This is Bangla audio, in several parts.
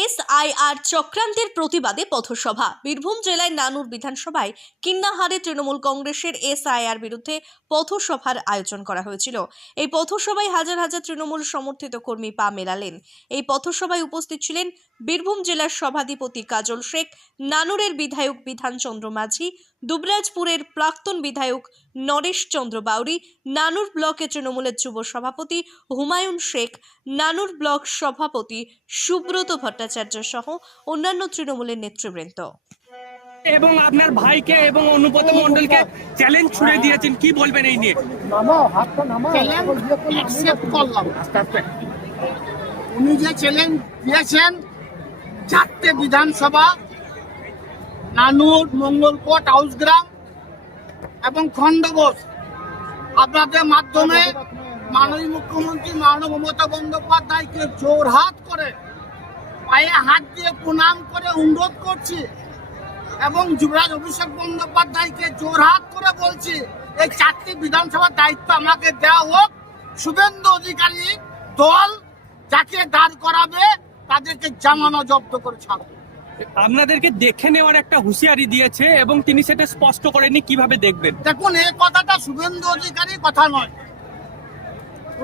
এসআইআর চক্রান্তের প্রতিবাদে পথসভা। বীরভূম জেলায় নানুর বিধানসভায় কিন্নাহারে তৃণমূল কংগ্রেসের এসআইআর বিরুদ্ধে পথসভার আয়োজন করা হয়েছিল। এই পথসভায় হাজার হাজার তৃণমূল সমর্থিত কর্মী পা মেলালেন। এই পথসভায় উপস্থিত ছিলেন বীরভূম জেলার সভাধিপতি কাজল শেখ, নানুরের বিধায়ক বিধানচন্দ্র মাঝি দুবরাজপুরের প্রাক্তন বিধায়ক নরেশ চন্দ্র বাউরি নানুর ব্লকের তৃণমূলের যুব সভাপতি হুমায়ুন শেখ নানুর ব্লক সভাপতি সুব্রত ভট্টাচার্য সহ অন্যান্য তৃণমূলের নেতৃবৃন্দ। এবং আপনার ভাইকে এবং অনুপত মন্ডলকে চ্যালেঞ্জ ছুড়ে দিয়েছেন কি বলবেন এই নিয়ে? উনি যে চ্যালেঞ্জ দিয়েছেন চারটে বিধানসভা নানুর মঙ্গলকোট হাউসগ্রাম এবং খণ্ডঘোষ আপনাদের মাধ্যমে মাননীয় মুখ্যমন্ত্রী মাননীয় মমতা বন্দ্যোপাধ্যায়কে জোরহাত করে পায়ে হাত দিয়ে প্রণাম করে অনুরোধ করছি এবং যুবরাজ অভিষেক বন্দ্যোপাধ্যায়কে জোরহাত করে বলছি এই চারটি বিধানসভার দায়িত্ব আমাকে দেওয়া হোক। শুভেন্দু অধিকারী দল যাকে দাঁড় করাবে তাদেরকে জামানো জব্দ করে ছাড়বে। আপনাদেরকে দেখে নেওয়ার একটা হুঁশিয়ারি দিয়েছে এবং তিনি সেটা স্পষ্ট করেনি কীভাবে দেখবেন? দেখুন, এই কথাটা শুভেন্দু অধিকারী কথা নয়।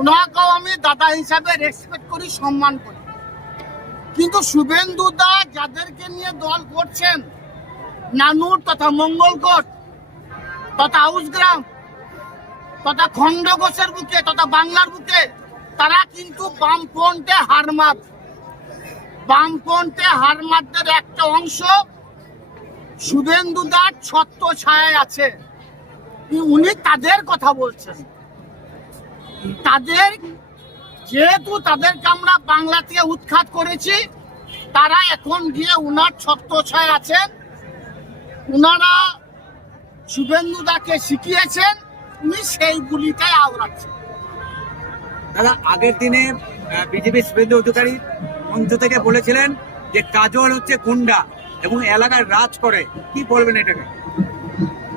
ওনাকেও আমি দাদা হিসাবে রেসপেক্ট করি, সম্মান করি। কিন্তু শুভেন্দু দা যাদেরকে নিয়ে দল করছেন, নানুর তথা মঙ্গলকোট তথা হাউসগ্রাম, তথা খণ্ডঘোষের বুকে, তথা বাংলার বুকে, তারা কিন্তু বামফ্রন্টে হারমাত বামফ্রন্টে হারমাতদের একটা অংশ, শুভেন্দু দার ছত্র ছায় আছে। উনি তাদের কথা বলছেন। তাদের, যেহেতু তাদেরকে আমরা বাংলা থেকে উৎখাত করেছি, তারা এখন গিয়ে উনার ছত্রছায় আছেন। উনারা শুভেন্দু দাকে শিখিয়েছেন, উনি সেই গুলিটাই আওড়াচ্ছেন। দাদা, আগের দিনে বিজেপি শুভেন্দু অধিকারী মঞ্চ থেকে বলেছিলেন যে কাজল হচ্ছে গুন্ডা এবং এলাকায় রাজ করে। কি বলবেন এটাকে?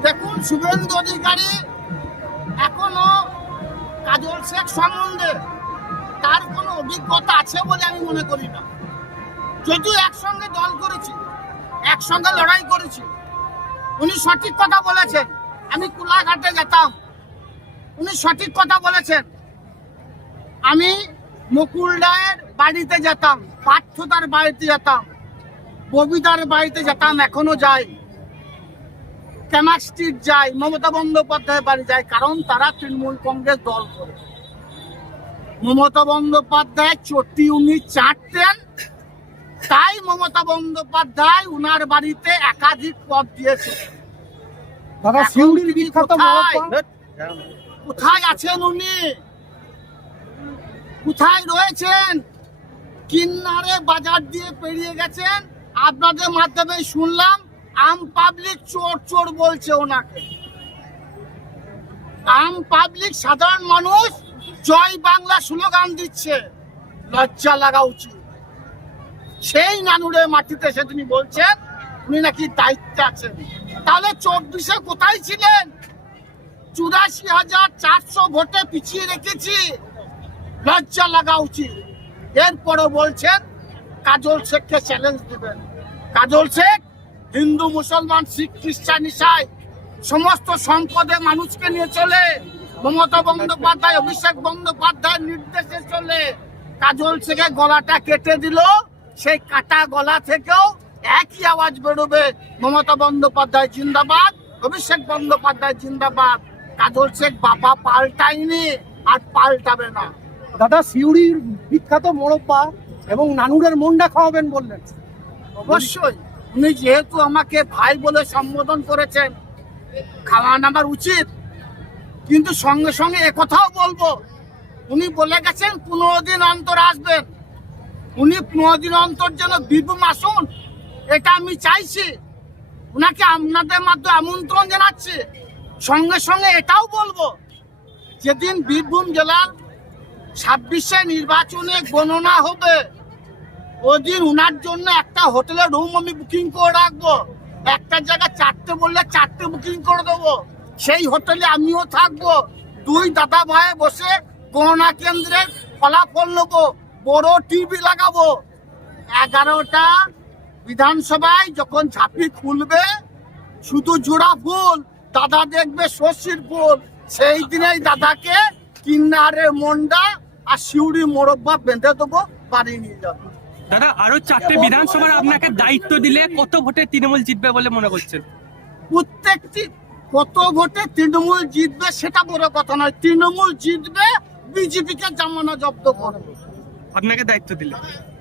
দেখুন, শুভেন্দু অধিকারী এখনও কাজল শেখ সম্বন্ধে তার কোনো অভিজ্ঞতা আছে বলে আমি মনে করি না। যদিও একসঙ্গে দল করেছি, একসঙ্গে লড়াই করেছি। উনি সঠিক কথা বলেছেন, আমি কুলাঘাটে যেতাম। উনি সঠিক কথা বলেছেন। আমি মুকুল রায়ের বাড়িতে যেতাম পার্থতার বাড়িতে যেতাম ববিতার বাড়িতে যেতাম এখনও যাই। স্ট্রিট যায় মমতা বন্দ্যোপাধ্যায় বাড়ি যায় কারণ তারা তৃণমূল কংগ্রেস দল করে। মমতা বন্দ্যোপাধ্যায় চটি উনি চাটতেন তাই মমতা বন্দ্যোপাধ্যায় উনার বাড়িতে একাধিক পদ দিয়েছে। কোথায় আছেন উনি? কোথায় রয়েছেন? কিন্নারে বাজার দিয়ে পেরিয়ে গেছেন। আপনাদের মাধ্যমে শুনলাম, আম পাবলিক চোর চোর বলছে ওনাকে। আম পাবলিক সাধারণ মানুষ জয় বাংলা স্লোগান দিচ্ছে। লজ্জা লাগা উচিত। সেই নানুরের মাটিতে সে তিনি বলছেন, উনি নাকি দায়িত্বে আছেন। তাহলে চব্বিশে কোথায় ছিলেন? চুরাশি হাজার চারশো ভোটে পিছিয়ে রেখেছি। লজ্জা লাগা উচিত। এরপরে বলছেন, কাজল শেখকে চ্যালেঞ্জ দেবেন। কাজল শেখ, হিন্দু, মুসলমান, শিখ, খ্রিস্টান, ইসাই, সমস্ত সম্পদে মানুষকে নিয়ে চলে। মমতা বন্দ্যোপাধ্যায়, অভিষেক বন্দ্যোপাধ্যায়ের নির্দেশে চলে। কাজল শেখের গলাটা কেটে দিল। সেই কাটা গলা থেকেও একই আওয়াজ বেরোবে। মমতা বন্দ্যোপাধ্যায় জিন্দাবাদ, অভিষেক বন্দ্যোপাধ্যায় জিন্দাবাদ। কাজল শেখ বাবা পাল্টায়নি, আর পাল্টাবে না। দাদা সিউড়ির বিখ্যাত মোরব্বা এবং নানুরের মন্ডা খাওয়াবেন বললেন। অবশ্যই। উনি যেহেতু আমাকে ভাই বলে সম্বোধন করেছেন, খাওয়ান আমার উচিত। কিন্তু সঙ্গে সঙ্গে একথাও বলব, উনি বলে গেছেন পনেরো দিন অন্তর আসবেন। উনি পনেরো দিন অন্তর যেন বীরভূম আসুন, এটা আমি চাইছি। ওনাকে আপনাদের মাধ্যমে আমন্ত্রণ জানাচ্ছি। সঙ্গে সঙ্গে এটাও বলব, যেদিন বীরভূম জেলার ছাব্বিশে নির্বাচনে গণনা হবে। ওদিন উনার জন্য একটা হোটেলের রুম আমি বুকিং করে রাখব। একটা জায়গায় চারটে বললে চারটে বুকিং করে দেবো। সেই হোটেলে আমিও থাকব। দুই দাদা ভাই বসে গণনা কেন্দ্রের ফলাফল নেব। বড় টিভি লাগাবো। এগারোটা বিধানসভায় যখন ঝাঁপি খুলবে, শুধু জোড়া ফুল, দাদা দেখবে শশীর ফুল। সেই দিনেই দাদাকে কিন্নারে মন্ডা আর শিউড়ি মোরব্বা বেঁধে দেবো বাড়ি নিয়ে যাব। দাদা আরও চারটে বিধানসভার আপনাকে দায়িত্ব দিলে কত ভোটে তৃণমূল জিতবে বলে মনে করছেন? প্রত্যেকটি কত ভোটে তৃণমূল জিতবে সেটা বড় কথা নয়। তৃণমূল জিতবে বিজেপিকে জামানা জব্দ করবে আপনাকে দায়িত্ব দিলে।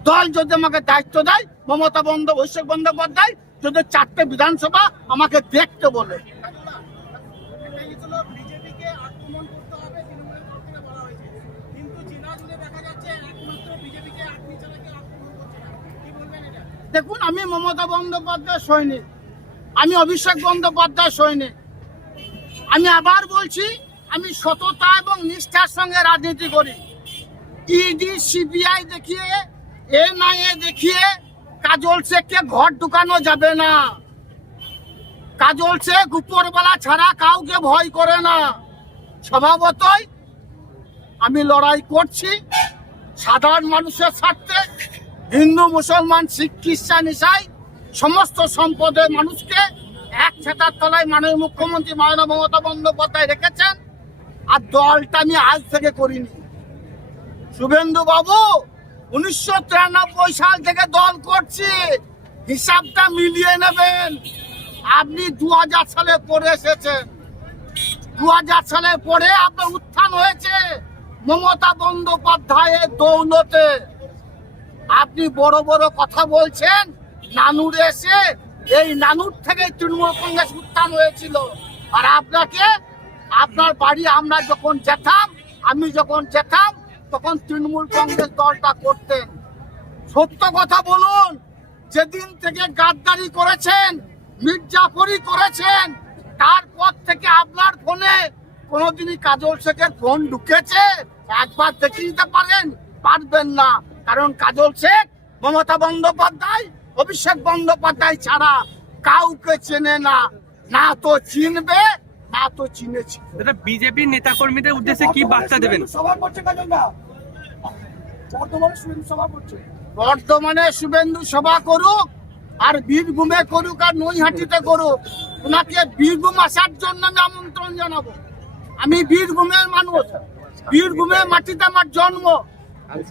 দল যদি আমাকে দায়িত্ব দেয় মমতা অভিষেক বন্দ্যোপাধ্যায় যদি চারটে বিধানসভা আমাকে দেখতে বলে দেখুন, আমি মমতা বন্দ্যোপাধ্যায় সৈনিক। আমি অভিষেক বন্দ্যোপাধ্যায় সৈনিক। আমি আবার বলছি, আমি সততা এবং নিষ্ঠার সঙ্গে রাজনীতি করি। ইডি, সিবিআই দেখিয়ে, এনআইএ দেখিয়ে কাজল শেখকে ঘর ঢুকানো যাবে না। কাজল শেখ উপরবেলা ছাড়া কাউকে ভয় করে না। স্বভাবতই আমি লড়াই করছি, সাধারণ মানুষের স্বার্থে হিন্দু, মুসলমান, শিখ, খ্রিস্টান, ইসাই, সমস্ত সম্পদের মানুষকে এক ছাতার তলায় মাননীয় মুখ্যমন্ত্রী মাননীয় মমতা বন্দ্যোপাধ্যায় রেখেছেন। আর দলটা আমি আজ থেকে করিনি। শুভেন্দু বাবু উনিশশো তিরানব্বই সাল থেকে দল করছি। হিসাবটা মিলিয়ে নেবেন। আপনি দু হাজার সালে পড়ে এসেছেন। দু হাজার সালে পরে আপনার উত্থান হয়েছে মমতা বন্দ্যোপাধ্যায়ের দৌলতে। আপনি বড় বড় কথা বলছেন, নানুর এসে এই নানুর থেকে তৃণমূল কংগ্রেস উত্থান হয়েছিল। আর আপনাকে, আপনার বাড়ি আমরা যখন যেতাম, আমি যখন যেতাম, তখন তৃণমূল কংগ্রেস দলটা করতেন। সত্য কথা বলুন, যেদিন থেকে গাদ্দারি করেছেন মির্জাফরি করেছেন, তারপর থেকে আপনার ফোনে কোনোদিনই কাজল শেখের ফোন ঢুকেছে, একবার দেখে নিতে পারেন, পারবেন না। কারণ কাজল শেখ মমতা বন্দ্যোপাধ্যায় অভিষেক বন্দ্যোপাধ্যায় ছাড়া কাউকে চেনে না। না তো চিনবে না তো চিনেছে। দাদা বিজেপি নেতাকর্মীদের উদ্দেশ্যে কি বার্তা দেবেন? সভা করছে বর্তমানে শুভেন্দু সভা করছে। বর্ধমানে শুভেন্দু সভা করুক আর বীরভূমে করুক আর নৈহাটিতে করুক ওনাকে বীরভূম আসার জন্য আমি আমন্ত্রণ জানাব। আমি বীরভূমের মানুষ বীরভূমের মাটিতে আমার জন্ম।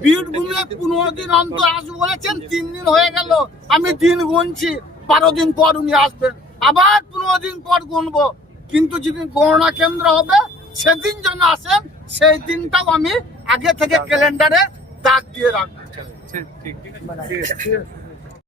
বীরভূমে পনেরো দিন অন্তর আসব বলেছেন তিন দিন হয়ে গেল। আমি দিন গুনছি বারো দিন পর উনি আসবেন। আবার পনেরো দিন পর গুনবো। কিন্তু যেদিন গণনা কেন্দ্র হবে সেদিন যেন আসেন সেই দিনটাও আমি আগে থেকে ক্যালেন্ডারে দাগ দিয়ে রাখব। ঠিক ঠিক